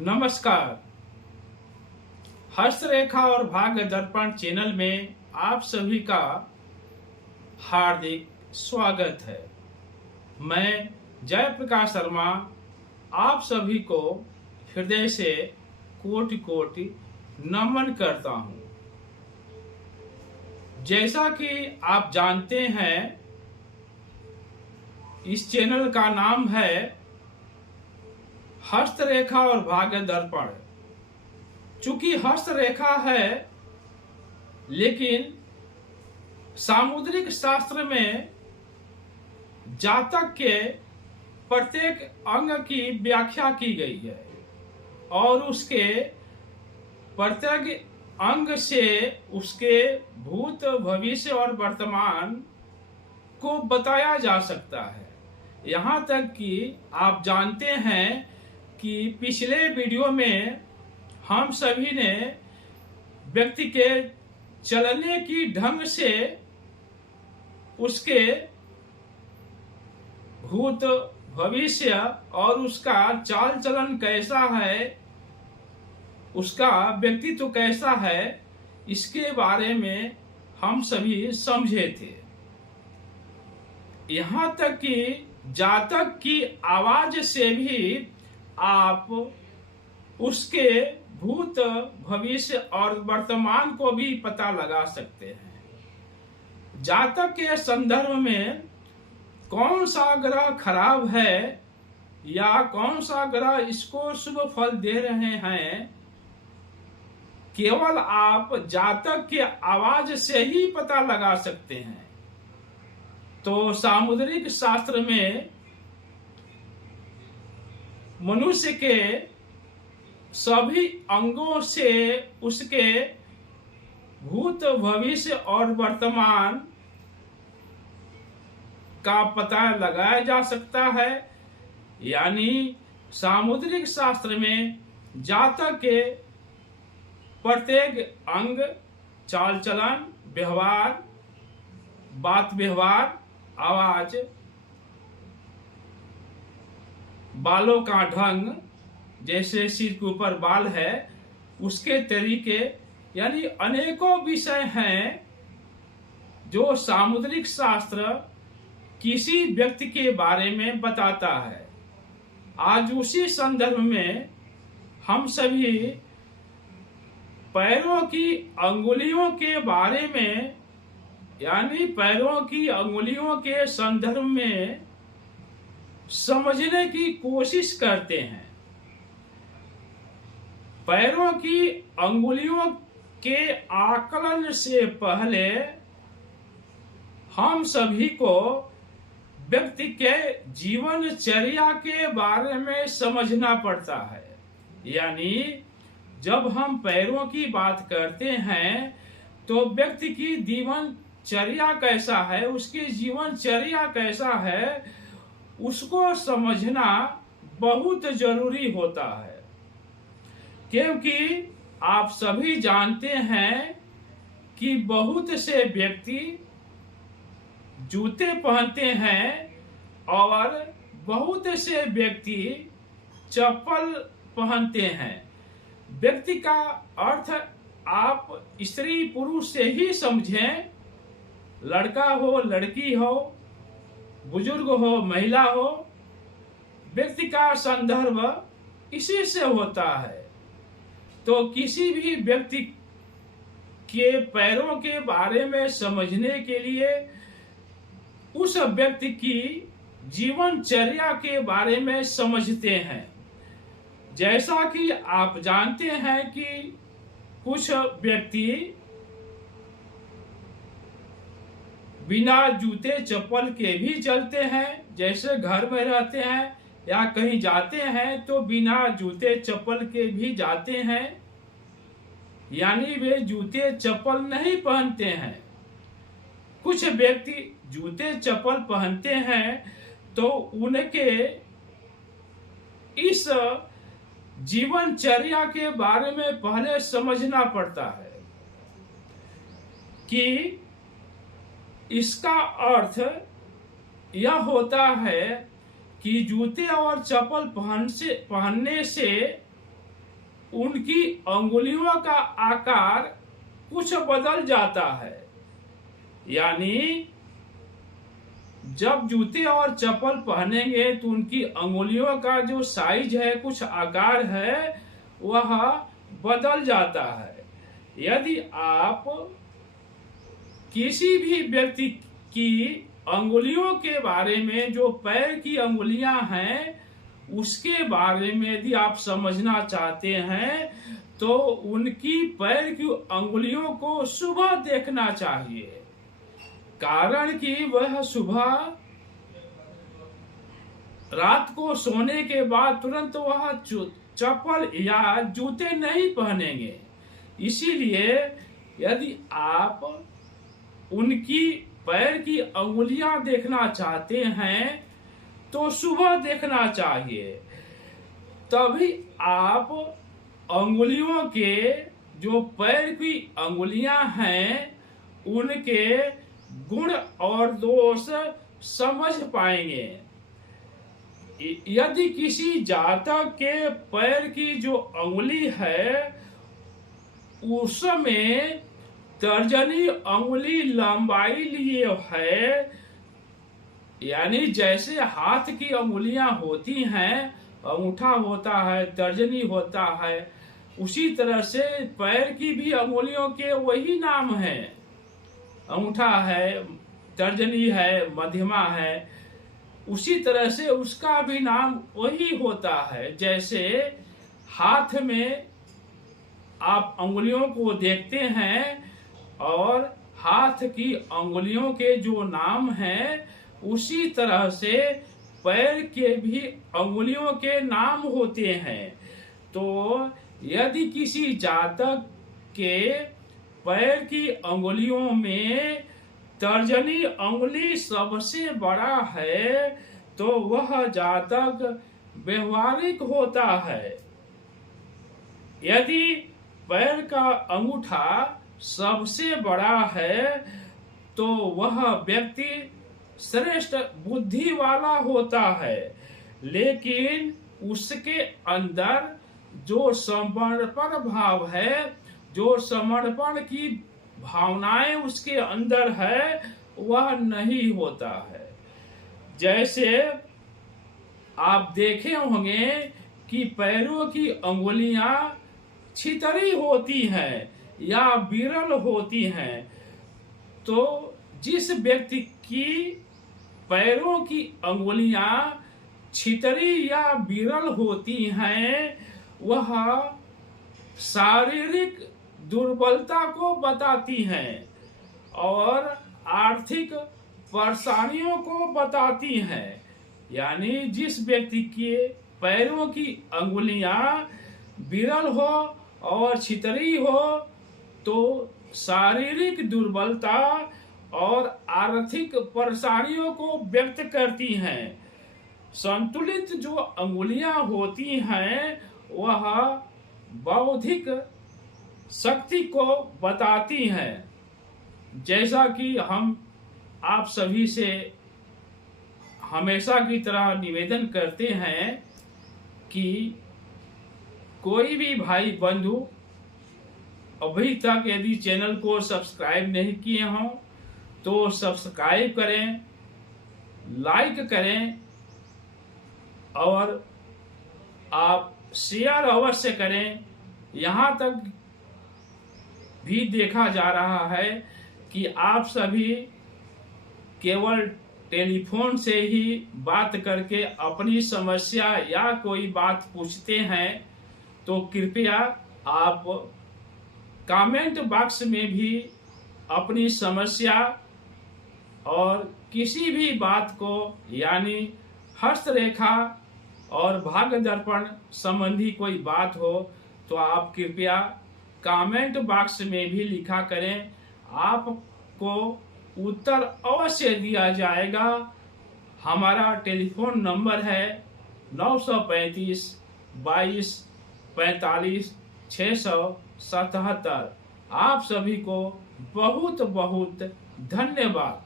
नमस्कार। हस्तरेखा और भाग्य दर्पण चैनल में आप सभी का हार्दिक स्वागत है। मैं जयप्रकाश शर्मा आप सभी को हृदय से कोटि कोटि नमन करता हूं। जैसा कि आप जानते हैं, इस चैनल का नाम है हस्तरेखा और भाग्य दर्पण। चूंकि हस्तरेखा है, लेकिन सामुद्रिक शास्त्र में जातक के प्रत्येक अंग की व्याख्या की गई है और उसके प्रत्येक अंग से उसके भूत, भविष्य और वर्तमान को बताया जा सकता है। यहाँ तक कि आप जानते हैं कि पिछले वीडियो में हम सभी ने व्यक्ति के चलने की ढंग से उसके भूत, भविष्य और उसका चाल चलन कैसा है, उसका व्यक्तित्व कैसा है, इसके बारे में हम सभी समझे थे। यहाँ तक कि जातक की आवाज से भी आप उसके भूत, भविष्य और वर्तमान को भी पता लगा सकते हैं। जातक के संदर्भ में कौन सा ग्रह खराब है या कौन सा ग्रह इसको शुभ फल दे रहे हैं, केवल आप जातक के आवाज से ही पता लगा सकते हैं। तो सामुद्रिक शास्त्र में मनुष्य के सभी अंगों से उसके भूत, भविष्य और वर्तमान का पता लगाया जा सकता है। यानी सामुद्रिक शास्त्र में जातक के प्रत्येक अंग, चाल चलन, व्यवहार, बात व्यवहार, आवाज, बालों का ढंग, जैसे सिर के ऊपर बाल है उसके तरीके, यानी अनेकों विषय हैं जो सामुद्रिक शास्त्र किसी व्यक्ति के बारे में बताता है। आज उसी संदर्भ में हम सभी पैरों की अंगुलियों के बारे में, यानी पैरों की अंगुलियों के संदर्भ में समझने की कोशिश करते हैं। पैरों की अंगुलियों के आकलन से पहले हम सभी को व्यक्ति के जीवनचर्या के बारे में समझना पड़ता है। यानी जब हम पैरों की बात करते हैं तो व्यक्ति की जीवनचर्या कैसा है, उसकी जीवनचर्या कैसा है, उसको समझना बहुत जरूरी होता है। क्योंकि आप सभी जानते हैं कि बहुत से व्यक्ति जूते पहनते हैं और बहुत से व्यक्ति चप्पल पहनते हैं। व्यक्ति का अर्थ आप स्त्री पुरुष से ही समझें, लड़का हो, लड़की हो, बुजुर्ग हो, महिला हो, व्यक्ति का संदर्भ इसी से होता है। तो किसी भी व्यक्ति के पैरों के बारे में समझने के लिए उस व्यक्ति की जीवनचर्या के बारे में समझते हैं। जैसा कि आप जानते हैं कि कुछ व्यक्ति बिना जूते चप्पल के भी चलते हैं, जैसे घर में रहते हैं या कहीं जाते हैं तो बिना जूते चप्पल के भी जाते हैं, यानी वे जूते चप्पल नहीं पहनते हैं। कुछ व्यक्ति जूते चप्पल पहनते हैं तो उनके इस जीवनचर्या के बारे में पहले समझना पड़ता है कि इसका अर्थ यह होता है कि जूते और चप्पल पहनने से उनकी अंगुलियों का आकार कुछ बदल जाता है। यानी जब जूते और चप्पल पहनेंगे तो उनकी अंगुलियों का जो साइज है, कुछ आकार है, वह बदल जाता है। यदि आप किसी भी व्यक्ति की अंगुलियों के बारे में, जो पैर की अंगुलियां हैं, उसके बारे में यदि आप समझना चाहते हैं तो उनकी पैर की अंगुलियों को सुबह देखना चाहिए। कारण कि वह सुबह रात को सोने के बाद तुरंत वह चप्पल या जूते नहीं पहनेंगे। इसीलिए यदि आप उनकी पैर की अंगुलियां देखना चाहते हैं तो सुबह देखना चाहिए। तभी आप अंगुलियों के, जो पैर की अंगुलियां हैं, उनके गुण और दोष समझ पाएंगे। यदि किसी जातक के पैर की जो अंगुली है उसमें तर्जनी अंगुली लंबाई लिए है, यानी जैसे हाथ की अंगुलियां होती हैं, अंगूठा होता है, तर्जनी होता है, उसी तरह से पैर की भी अंगुलियों के वही नाम है। अंगूठा है, तर्जनी है, मध्यमा है, उसी तरह से उसका भी नाम वही होता है। जैसे हाथ में आप अंगुलियों को देखते हैं और हाथ की अंगुलियों के जो नाम हैं, उसी तरह से पैर के भी अंगुलियों के नाम होते हैं। तो यदि किसी जातक के पैर की अंगुलियों में तर्जनी अंगुली सबसे बड़ा है तो वह जातक व्यवहारिक होता है। यदि पैर का अंगूठा सबसे बड़ा है तो वह व्यक्ति श्रेष्ठ बुद्धि वाला होता है, लेकिन उसके अंदर जो समर्पण भाव है, जो समर्पण की भावनाएं उसके अंदर है, वह नहीं होता है। जैसे आप देखे होंगे कि पैरों की अंगुलियां छितरी होती हैं या विरल होती हैं, तो जिस व्यक्ति की पैरों की अंगुलियां छितरी या विरल होती हैं, वह शारीरिक दुर्बलता को बताती हैं और आर्थिक परेशानियों को बताती हैं। यानी जिस व्यक्ति के पैरों की अंगुलियां विरल हो और छितरी हो तो शारीरिक दुर्बलता और आर्थिक परेशानियों को व्यक्त करती हैं। संतुलित जो अंगुलियां होती हैं वह बौद्धिक शक्ति को बताती हैं। जैसा कि हम आप सभी से हमेशा की तरह निवेदन करते हैं कि कोई भी भाई बंधु अभी तक यदि चैनल को सब्सक्राइब नहीं किए हों तो सब्सक्राइब करें, लाइक करें और आप शेयर अवश्य करें। यहाँ तक भी देखा जा रहा है कि आप सभी केवल टेलीफोन से ही बात करके अपनी समस्या या कोई बात पूछते हैं, तो कृपया आप कमेंट बॉक्स में भी अपनी समस्या और किसी भी बात को, यानी हस्तरेखा और भाग्य दर्पण संबंधी कोई बात हो तो आप कृपया कमेंट बॉक्स में भी लिखा करें। आपको उत्तर अवश्य दिया जाएगा। हमारा टेलीफोन नंबर है 935 22 45 677। आप सभी को बहुत बहुत धन्यवाद।